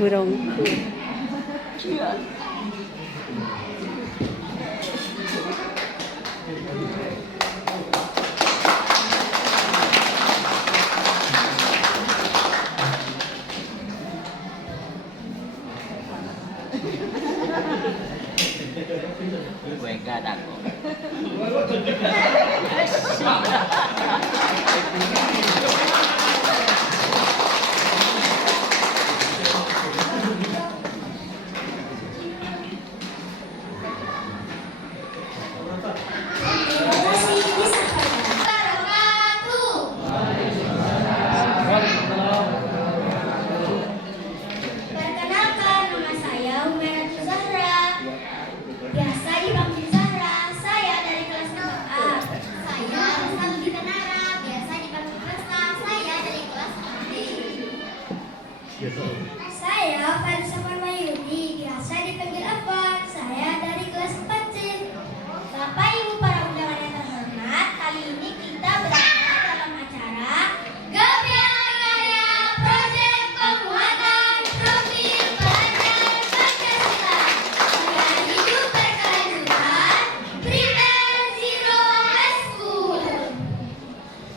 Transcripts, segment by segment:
burung. Gue enggak takut. Perkenalkan, nama saya Umeratul Zahra. Biasa dipanggil Zahra. Saya dari kelas 6A. Saya Resaluddin Tanara. Biasa dipanggil Resta. Saya dari kelas 6B. Saya Farisa Marmayuni. Biasa dipanggil Afan. Saya dari kelas 4C. Bapak Ibu para undangan yang terhormat, kali ini kita berada dalam acara Gebiar Karya Proyek Penguatan Profil Pelajar Pancasila Gaya Hidup Berkelanjutan Prepare Zero Waste School.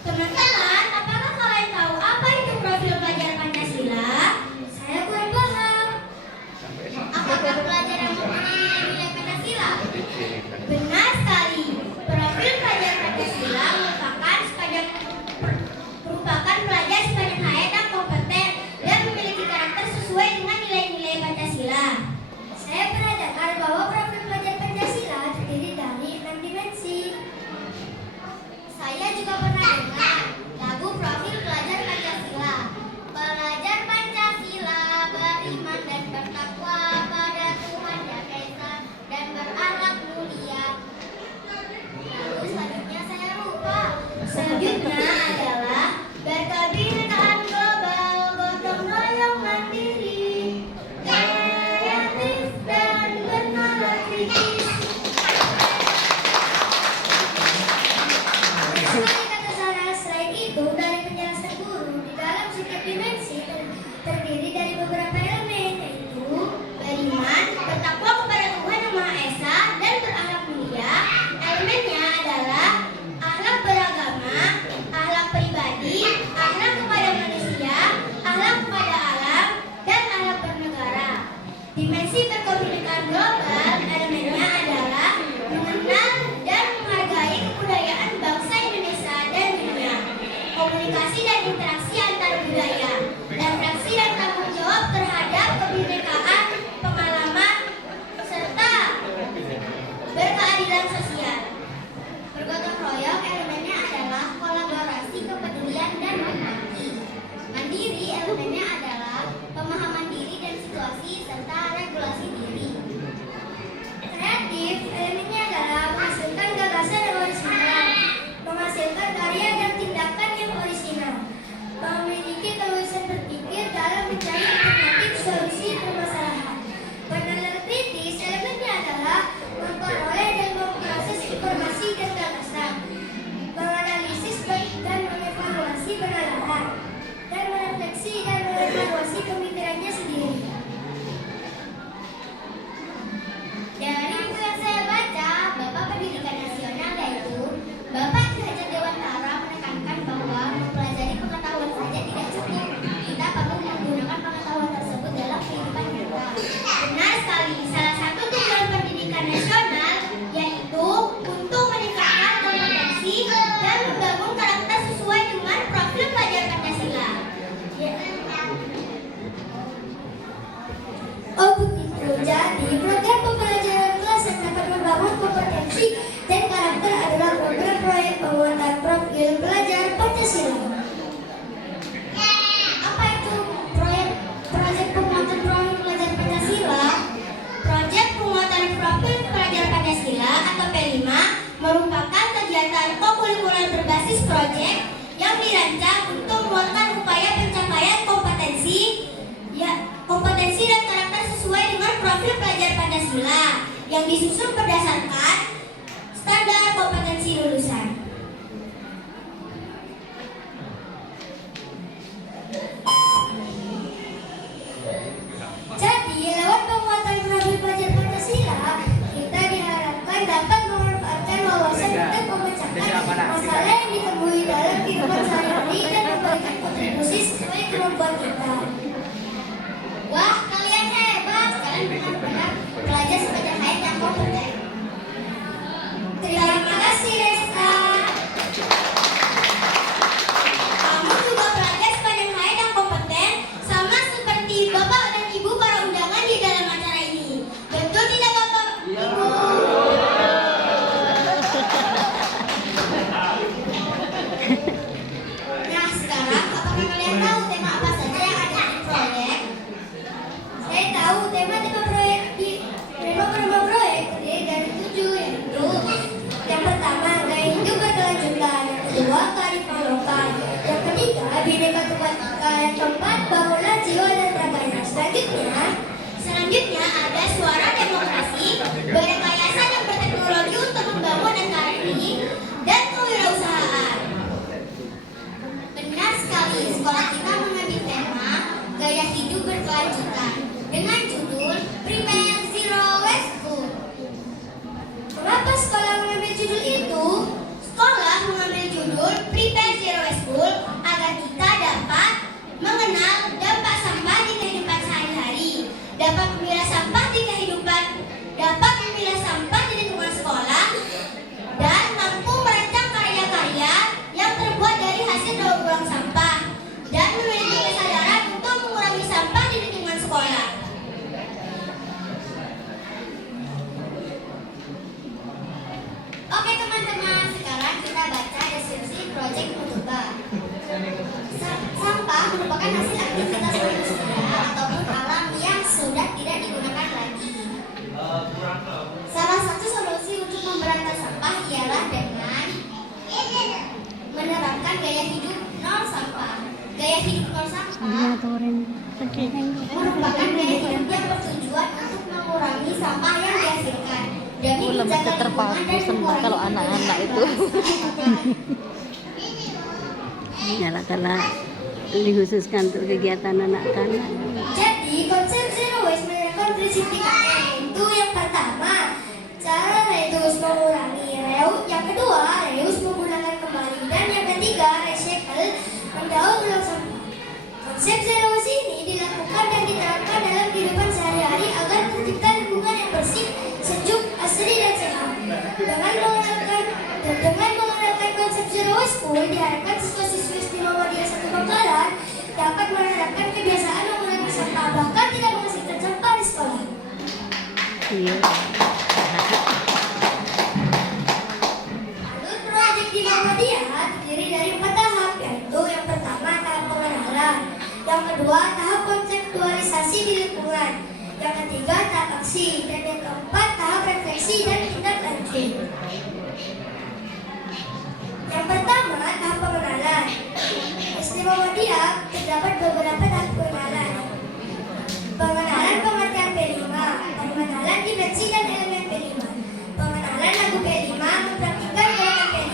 Teman-teman, apakah kalian tahu apa itu profil pelajar Pancasila? Saya kurang paham. Apakah pelajar yang mempunyai nilai Pancasila? Benar sekali. Profil pelajar Pancasila merupakan pelajar sepanjang hayat yang kompeten dan memiliki karakter sesuai dengan nilai-nilai Pancasila. Saya pernah dengar bahwa profil pelajar Pancasila terdiri dari 6 dimensi. Saya juga pernah dengar lagu profil pelajar Pancasila. Pelajar Pancasila beriman dan bertakwa pada Tuhan Yang Esa dan berakhlak mulia. Lalu selanjutnya saya lupa. Selanjutnya adalah berkebinekaan global, gotong royong mandiri, kreatif dan bernalar kritis. Sebagai kata Sarah, selain itu dari penjelasan guru di dalam setiap dimensi terdiri dari beberapa elemen, yaitu beriman, bertakwa kepada Tuhan Yang Maha Esa dan berakhlak mulia. Elemennya adalah akhlak beragama, akhlak pribadi, akhlak kepada manusia, akhlak kepada alam, dan akhlak bernegara. Dimensi berkebinekaan global elemennya adalah mengenal dan menghargai kebudayaan bangsa Indonesia dan dunia, komunikasi dan interaksi antar budaya, dan reaksi dan tanggung jawab terhadap kebinekaan, pengalaman, serta berkeadilan sosial. Bergotong royong elemennya adalah kolaborasi, kepedulian, dan berbagi. Mandiri elemennya adalah pemahaman diri dan situasi serta regulasi diri. Kreatif elemennya adalah menghasilkan gagasan yang orisinal, menghasilkan karya dan tindakan yang orisinal, memiliki keluasan berpikir dalam mencari alternatif solusi permasalahan. Penilaian kritis elemennya adalah memperoleh dan memproses informasi dan gagasan, menganalisis dan mengevaluasi penalaran, dan merefleksi dan mengevaluasi pemikirannya sendiri. Dari buku yang saya baca, Bapak Pendidikan Nasional yaitu Bapak Ki Hajar Dewantara menekankan bahwa mempelajari pengetahuan saja tidak cukup. Kita perlu menggunakan pengetahuan tersebut dalam kehidupan kita. Benar sekali, salah satu tujuan pendidikan nasional yaitu untuk meningkatkan kompetensi dan membangun karakter sesuai dengan profil pelajar Pancasila. Oh begitu, jadi program pembelajaran kelas yang dapat membangun kompetensi dan karakter adalah program proyek penguatan profil pelajar Pancasila. Apa itu proyek penguatan profil pelajar Pancasila? Proyek penguatan profil pelajar Pancasila atau P5 merupakan kegiatan kokurikuler berbasis proyek yang dirancang untuk menguatkan upaya pencapaian kompetensi dan karakter sesuai dengan profil pelajar Pancasila yang disusun berdasarkan standar kompetensi lulusan. membuat kita. Wah, kalian hebat. Kalian benar-benar pelajar sepanjang hayat yang kompeten. Terima kasih, Resta. Kamu juga pelajar sepanjang hayat yang kompeten, sama seperti Bapak dan Ibu para undangan di dalam acara ini. Betul tidak, Bapak? Ibu? Nah, sekarang apakah kalian tahu tema apa saja yang ada di proyek? Saya tahu tema proyek terdiri dari 7, yaitu yang pertama, gaya hidup berkelanjutan. Yang kedua, kearifan lokal. Yang ketiga, Bhinneka Tunggal Ika. Yang keempat, bangunlah jiwa dan raganya. Selanjutnya ada suara demokrasi, berrekayasa dan berteknologi untuk membangun negara ini, dan kewirausahaan. Benar sekali, sekolah kita mengambil tema gaya hidup berkelanjutan dengan judul Prepare Zero Waste School. Kenapa sekolah mengambil judul itu? Sekolah mengambil judul Prepare Zero Waste School agar kita dapat mengenal dampak sampah di kehidupan sehari-hari, dapat memilah sampah di lingkungan sekolah, dan mampu merancang karya-karya yang terbuat dari hasil daur ulang sampah, dan memiliki kesadaran untuk mengurangi sampah di lingkungan sekolah. Oke teman-teman, sekarang kita baca deskripsi proyek Mutuba. Sampah merupakan hasil aktivitas manusia ataupun alam yang sudah tidak digunakan lagi. Salah satu solusi untuk memberantas sampah ialah dengan menerapkan gaya hidup nol sampah. Gaya hidup nol sampah merupakan gaya hidup yang bertujuan untuk mengurangi sampah yang dihasilkan demi menjaga lingkungan dan mengurangi kalau anak-anak itu nyala-nyala dikhususkan untuk kegiatan anak-anak. Jadi konsep zero waste menerapkan prinsip 3M, yaitu yang pertama cara reduce mengurangi, yang kedua reuse menggunakan kembali, dan yang ketiga recycle mendaur ulang sampah. Konsep zero waste ini dilakukan dan diterapkan dalam kehidupan sehari-hari agar tercipta lingkungan yang bersih, sejuk, asri dan sehat. Dengan mengenalkan konsep zero waste school, diharapkan siswa-siswi istimewa Muhammadiyah 1 Bangkalan dapat menerapkan kebiasaan mengurangi sampah, bahkan tidak menghasilkan sampah di sekolah. Iya. Alur proyek di Muhammadiyah terdiri dari 4 tahap, yaitu yang pertama tahap pengenalan, yang kedua tahap konseptualisasi di lingkungan, yang ketiga tahap aksi, dan yang keempat tahap refleksi dan tindak lanjut. Yang pertama tahap pengenalan. Istimewa Muhammadiyah terdapat beberapa tahap pengenalan. Pengenalan pengertian P5, pengenalan dimensi dan elemen P5, pengenalan lagu P5, mempraktikkan gerakan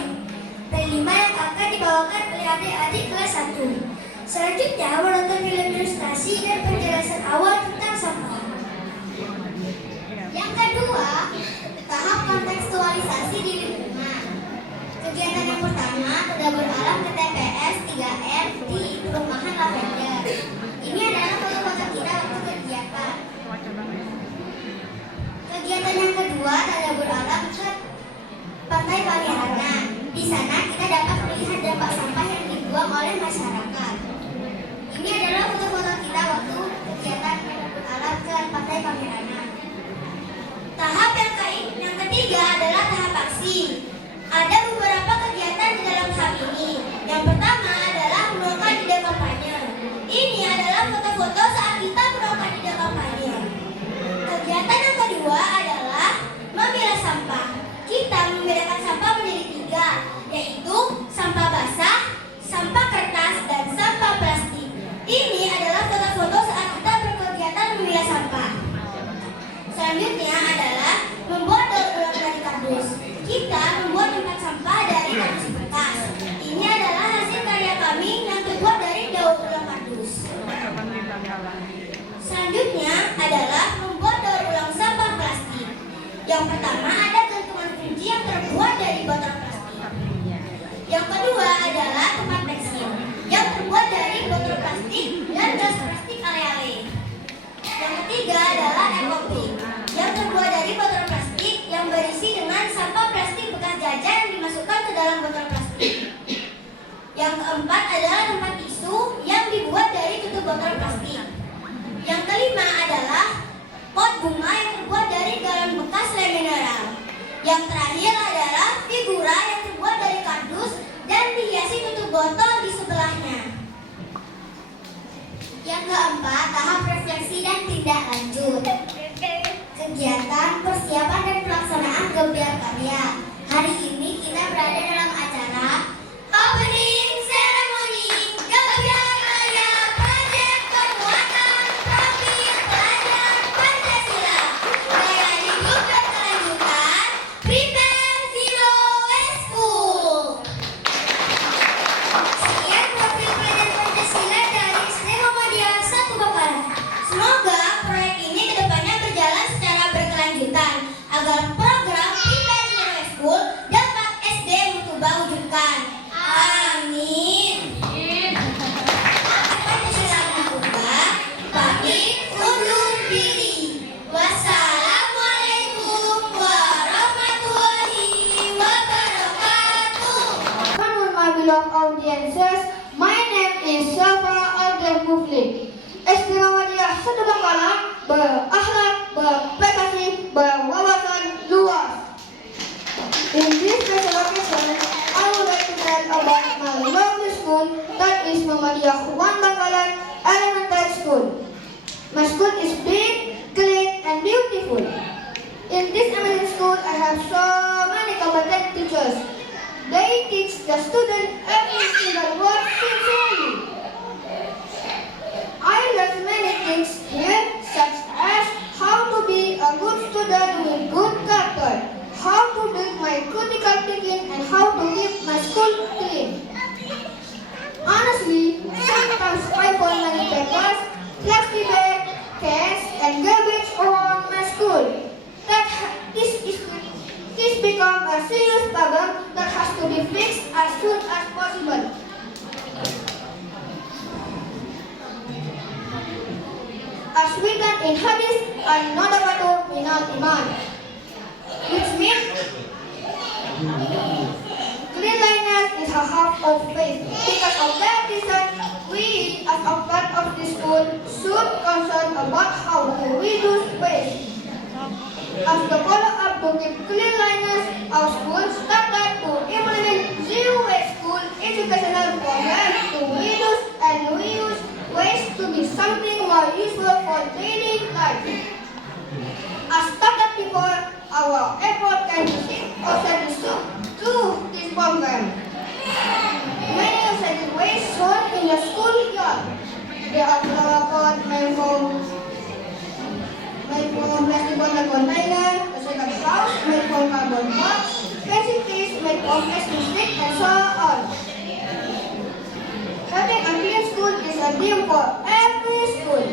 P5 yang akan dibawakan oleh adik-adik kelas 1. Selanjutnya menonton film ilustrasi dan penjelasan awal tentang sampah. Yang kedua, tahap kontekstualisasi di lingkungan. Kegiatan yang pertama, tadabur alam ke TPS 3R di perumahan Lavender. Ini adalah foto-foto kita untuk kegiatan. Kegiatan yang kedua, tadabur alam ke Pantai Paliharana. Di sana kita dapat melihat dampak sampah yang dibuang oleh masyarakat. Ini adalah foto-foto kita waktu kegiatan tadabur alam ke Pantai Paliharana. Tahap yang ketiga adalah tahap aksi. Ada beberapa kegiatan di dalam tahap ini. Yang pertama adalah melakukan ide kampanye. Ini adalah foto-foto saat kita melakukan ide kampanye. Kegiatan yang kedua adalah memilah sampah. Kita membedakan sampah menjadi 3, yaitu sampah basah, sampah kertas, dan sampah plastik. Ini adalah foto-foto saat kita berkegiatan memilah sampah. Selanjutnya adalah membuat daur ulang dari kardus. Kita membuat tempat sampah dari kardus bekas. Ini adalah hasil karya kami yang terbuat dari daur ulang kardus. Selanjutnya adalah membuat daur ulang sampah plastik. Yang pertama ada gantungan kunci yang terbuat dari botol plastik. Yang kedua adalah tempat tekstil yang terbuat dari botol plastik keempat adalah tempat tisu yang dibuat dari tutup botol plastik. Yang kelima adalah pot bunga yang terbuat dari galon bekas lem mineral. Yang terakhir adalah figura yang terbuat dari kardus dan dihiasi tutup botol di sebelahnya. Yang keempat, tahap refleksi dan tindak lanjut. Kegiatan, persiapan, dan pelaksanaan gebiar karya. Hari ini kita berada dalam acara Opening Ceremony Gebiar Karya Proyek Penguatan Profil Pelajar Pancasila dengan hidup berkelanjutan Prepare Zero Waste School. Sekian profil pelajar Pancasila dari SD Muhammadiyah 1 Bakaran. Semoga proyek ini kedepannya berjalan secara berkelanjutan agar program Prepare Zero Waste School dapat SD Mutuba wujudkan. Amin. Pancasila Mutuba pamit undur diri. Wassalamualaikum warahmatullahi wabarakatuh. My beloved audiences, my name is Safa Abdul-Mufli. SD Muhammadiyah 1 Bakaran berakhlak, berprestasi, berwawasan luas. In this special occasion, I would like to tell about my lovely school, that is Muhammadiyah 1 Bakaran Elementary School. My school is big, clean, and beautiful. In this amazing school, I have so many competent teachers. They teach the student every single word sincerely. I learned many things here, such as how to be a good student with good character, how to build my critical thinking, and how to keep my school clean. Honestly, sometimes I find many papers, plastic bags, cans, and garbage around my school. This become a serious problem that has to be fixed as soon as possible. As written in Hadith al-Nadawatu minal Iman, which means cleanliness is a half of faith. Because of that reason, we as a part of the school should concern about how to reduce waste. As the follow-up to keep cleanliness, our school started to implement Zero Waste School educational program to reduce and reuse waste to be something more useful for daily life. As stated before, our effort can be also through this program. Many recycled waste shown in the schoolyard. There are flower pots made from plastic bottle container, recycled straws made from cardboard box, pencil case made from plastic stick, and so on. Having a clean school is a dream for every school.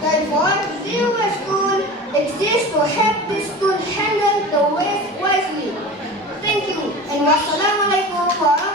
Therefore, Zero Waste School exists to help the school handle the waste wisely. Thank you, and wassalamualaikum warahmatullahi wabarakatuh.